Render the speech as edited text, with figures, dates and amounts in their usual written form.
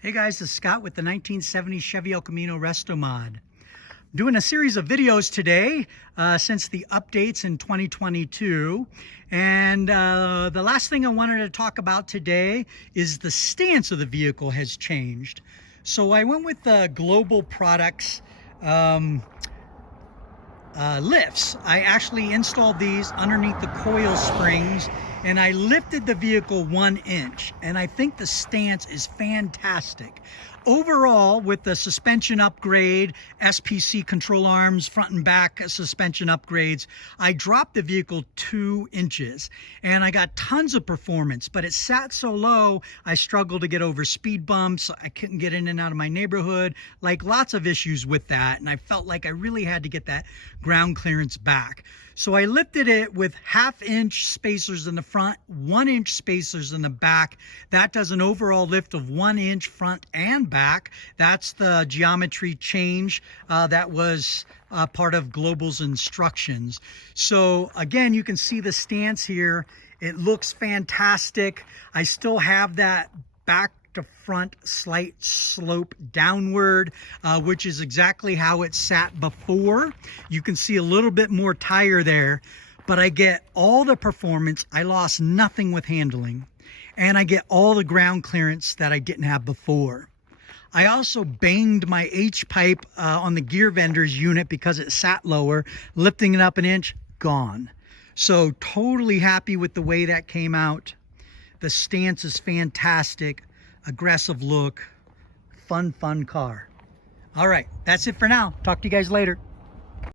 Hey guys, this is Scott with the 1970 Chevy El Camino Restomod. Doing a series of videos today since the updates in 2022. And the last thing I wanted to talk about today is the stance of the vehicle has changed. So I went with the Global Products lifts. I actually installed these underneath the coil springs and I lifted the vehicle 1 inch, and I think the stance is fantastic. Overall, with the suspension upgrade, SPC control arms, front and back suspension upgrades, I dropped the vehicle 2 inches and I got tons of performance, but it sat so low, I struggled to get over speed bumps. I couldn't get in and out of my neighborhood, like lots of issues with that. And I felt like I really had to get that ground clearance back. So I lifted it with 1/2 inch spacers in the front, 1 inch spacers in the back. That does an overall lift of 1 inch front and back. That's the geometry change that was part of Global's instructions. So again, you can see the stance here. It looks fantastic. I still have that back to front slight slope downward, which is exactly how it sat before. You can see a little bit more tire there, but I get all the performance. I lost nothing with handling, and I get all the ground clearance that I didn't have before. I also banged my H-pipe on the gear vendor's unit because it sat lower, lifting it up 1 inch, gone. So totally happy with the way that came out. The stance is fantastic. Aggressive look, fun car. All right, that's it for now. Talk to you guys later.